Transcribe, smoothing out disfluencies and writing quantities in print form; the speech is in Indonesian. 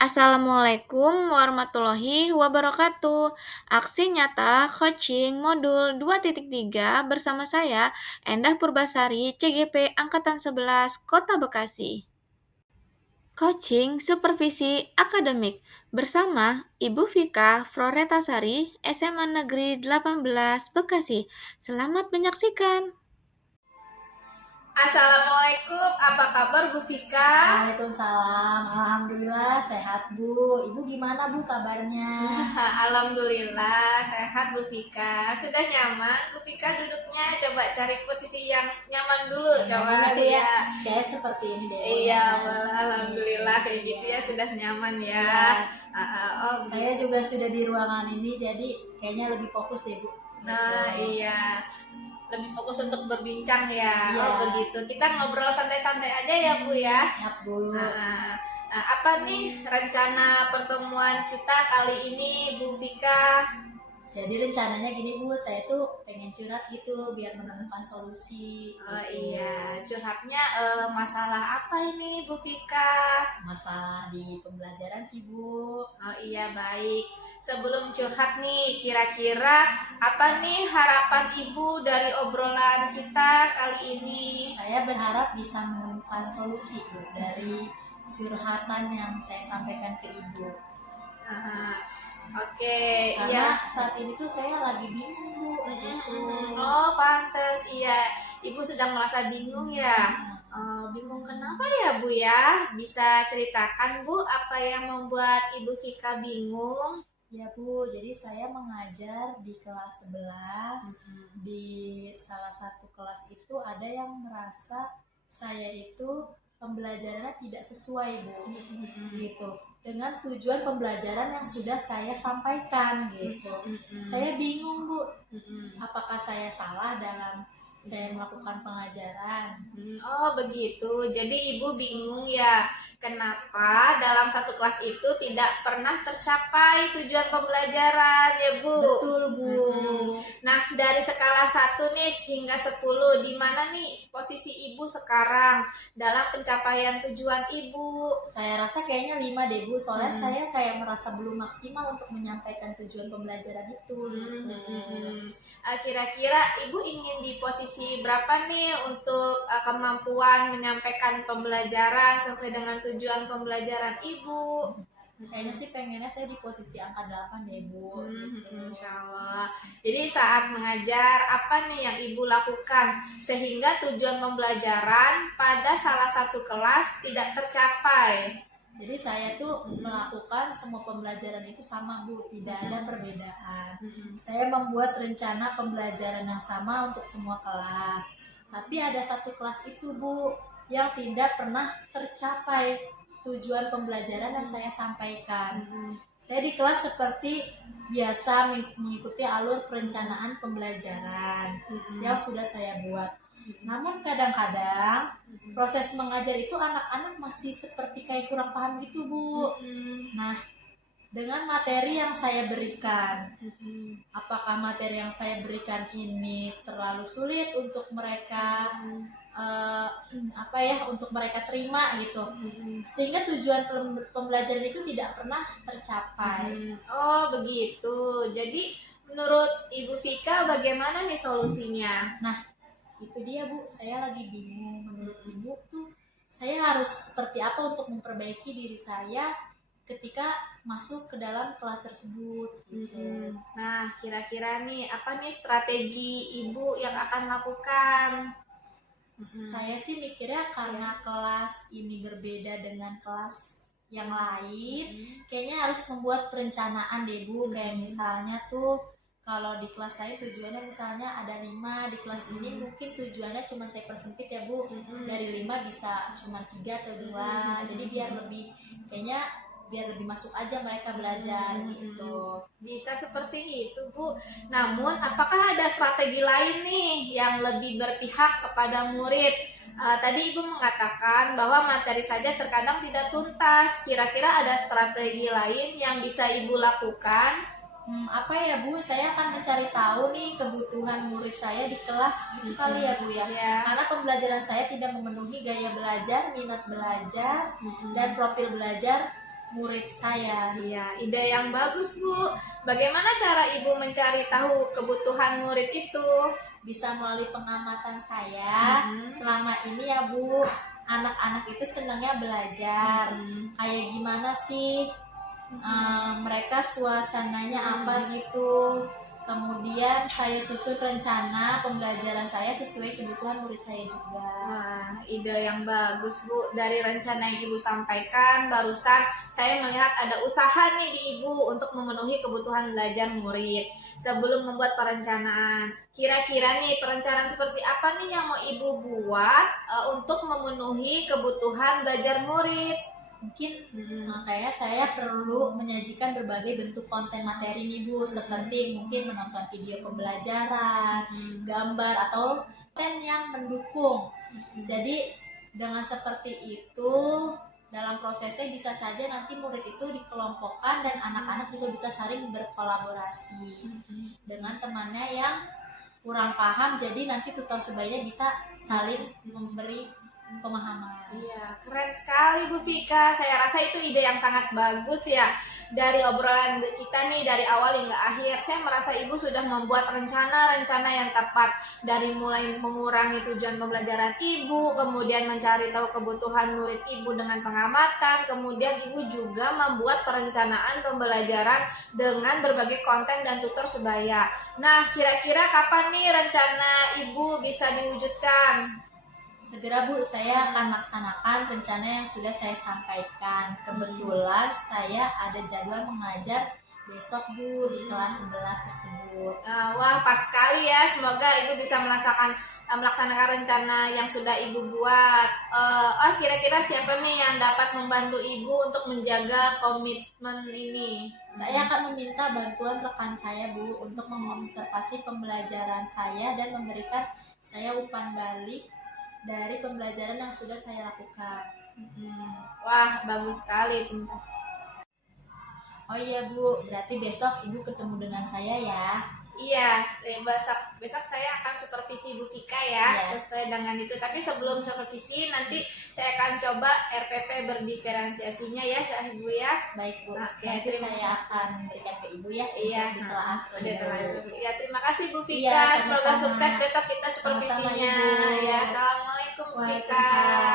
Assalamualaikum warahmatullahi wabarakatuh. Aksi nyata coaching modul 2.3 bersama saya Endah Purbasari, CGP Angkatan 11 Kota Bekasi. Coaching Supervisi Akademik bersama Ibu Vika Floretasari, SMA Negeri 18 Bekasi. Selamat menyaksikan. Assalamualaikum, apa kabar Bu Vika? Waalaikumsalam, alhamdulillah sehat Bu. Ibu gimana Bu kabarnya? Alhamdulillah sehat Bu Vika. Sudah nyaman Bu Vika duduknya? Coba cari posisi yang nyaman dulu. Coba Bu ya, ya. kayak seperti ini deh. Iya, alhamdulillah kayak gitu ya, sudah nyaman ya. Saya juga sudah di ruangan ini, jadi kayaknya lebih fokus deh Bu. Nah iya, lebih fokus untuk berbincang ya. Iya. Oh begitu. Kita ngobrol santai-santai aja ya Bu ya. Siap Bu. Apa nih rencana pertemuan kita kali ini Bu Vika? Jadi rencananya gini Bu, saya tuh pengen curhat gitu biar menemukan solusi. Oh iya, curhatnya masalah apa ini Bu Vika? Masalah di pembelajaran sih Bu. Oh iya, baik. Sebelum curhat nih, kira-kira apa nih harapan Ibu dari obrolan kita kali ini? Saya berharap bisa menemukan solusi Bu dari curhatan yang saya sampaikan ke Ibu. Oke, Karena iya. saat ini tuh saya lagi bingung Bu. Gitu. Oh, pantes. Iya, Ibu sedang merasa bingung ya. Bingung kenapa ya Bu ya? Bisa ceritakan Bu apa yang membuat Ibu Vika bingung? Ya Bu, jadi saya mengajar di kelas 11. Di salah satu kelas itu ada yang merasa saya itu pembelajarannya tidak sesuai Bu. Gitu. Dengan tujuan pembelajaran yang sudah saya sampaikan gitu. Saya bingung Bu, apakah saya salah dalam saya melakukan pengajaran? Oh begitu, jadi Ibu bingung ya, kenapa dalam satu kelas itu tidak pernah tercapai tujuan pembelajaran ya Bu? Betul Bu. Nah dari skala 1 nih hingga 10, di mana nih posisi Ibu sekarang dalam pencapaian tujuan Ibu? Saya rasa kayaknya 5 deh Bu, soalnya saya kayak merasa belum maksimal untuk menyampaikan tujuan pembelajaran itu. Kira-kira Ibu ingin di posisi berapa nih untuk kemampuan menyampaikan pembelajaran sesuai dengan tujuan pembelajaran Ibu? Kayaknya sih pengennya saya di posisi angka 8 deh Bu. Insya Allah. Jadi saat mengajar apa nih yang Ibu lakukan sehingga tujuan pembelajaran pada salah satu kelas tidak tercapai? Jadi saya tuh melakukan semua pembelajaran itu sama Bu, tidak ada perbedaan. Saya membuat rencana pembelajaran yang sama untuk semua kelas. Tapi ada satu kelas itu Bu yang tidak pernah tercapai tujuan pembelajaran yang saya sampaikan. Saya di kelas seperti biasa mengikuti alur perencanaan pembelajaran yang sudah saya buat. Namun kadang-kadang proses mengajar itu anak-anak masih seperti kayak kurang paham gitu Bu. Nah, dengan materi yang saya berikan, apakah materi yang saya berikan ini terlalu sulit untuk mereka untuk mereka terima gitu, sehingga tujuan pembelajaran itu tidak pernah tercapai. Oh begitu. Jadi menurut Ibu Vika bagaimana nih solusinya? Nah itu dia Bu, saya lagi bingung. Menurut Ibu tuh saya harus seperti apa untuk memperbaiki diri saya ketika masuk ke dalam kelas tersebut gitu. Nah kira-kira nih apa nih strategi Ibu yang akan lakukan? Saya sih mikirnya karena kelas ini berbeda dengan kelas yang lain, kayaknya harus membuat perencanaan deh Bu. Kayak misalnya tuh kalau di kelas lain tujuannya misalnya ada 5, di kelas ini mungkin tujuannya cuma saya persempit ya Bu, dari 5 bisa cuma 3 atau 2. Jadi biar lebih masuk aja mereka belajar gitu. Bisa seperti itu Bu. Namun apakah ada strategi lain nih yang lebih berpihak kepada murid? Tadi Ibu mengatakan bahwa materi saja terkadang tidak tuntas. Kira-kira ada strategi lain yang bisa Ibu lakukan? Apa ya Bu, saya akan mencari tahu nih kebutuhan murid saya di kelas gitu kali ya Bu ya. Karena pembelajaran saya tidak memenuhi gaya belajar, minat belajar, dan profil belajar murid saya. Iya, ide yang bagus, Bu. Bagaimana cara Ibu mencari tahu kebutuhan murid itu? Bisa melalui pengamatan saya. Selama ini ya Bu, anak-anak itu senangnya belajar. Kayak gimana sih mereka suasananya apa gitu. Kemudian saya susun rencana pembelajaran saya sesuai kebutuhan murid saya juga. Wah, ide yang bagus, Bu. Dari rencana yang Ibu sampaikan barusan, saya melihat ada usaha nih di Ibu untuk memenuhi kebutuhan belajar murid. Sebelum membuat perencanaan, kira-kira nih perencanaan seperti apa nih yang mau Ibu buat untuk memenuhi kebutuhan belajar murid? Mungkin makanya saya perlu menyajikan berbagai bentuk konten materi nih Bu, seperti mungkin menonton video pembelajaran, gambar atau konten yang mendukung. Jadi dengan seperti itu dalam prosesnya bisa saja nanti murid itu dikelompokkan dan anak-anak juga bisa saling berkolaborasi dengan temannya yang kurang paham, jadi nanti tutor sebayanya bisa saling memberi pemahaman. Iya, keren sekali Bu Vika. Saya rasa itu ide yang sangat bagus ya. Dari obrolan kita nih dari awal hingga akhir, saya merasa Ibu sudah membuat rencana-rencana yang tepat. Dari mulai mengurangi tujuan pembelajaran Ibu, kemudian mencari tahu kebutuhan murid Ibu dengan pengamatan, kemudian Ibu juga membuat perencanaan pembelajaran dengan berbagai konten dan tutor sebaya. Nah, kira-kira kapan nih rencana Ibu bisa diwujudkan? Segera Bu, saya akan laksanakan rencana yang sudah saya sampaikan. Kebetulan saya ada jadwal mengajar besok Bu di kelas 11 tersebut. Wah, pas sekali ya. Semoga Ibu bisa melaksanakan rencana yang sudah Ibu buat. Kira-kira siapa nih yang dapat membantu Ibu untuk menjaga komitmen ini? Saya akan meminta bantuan rekan saya Bu untuk mengobservasi pembelajaran saya dan memberikan saya umpan balik dari pembelajaran yang sudah saya lakukan. Wah, bagus sekali Cinta. Oh iya Bu, berarti besok Ibu ketemu dengan saya ya. Iya, besok saya akan supervisi Bu Vika ya, Iya. sesuai dengan itu. Tapi sebelum supervisi nanti saya akan coba RPP berdiferensiasinya ya, Ibu ya. Baik Bu, Oke, nanti terima saya kasih. akan berikan ke Ibu ya. Iya, untuk ditelaah terlebih dahulu. Ya, terima kasih Bu Vika. Iya, Semoga sama-sama. sukses besok kita Sama-sama, supervisinya. Ibu. Ya, assalamualaikum Bu Vika. Waalaikumsalam.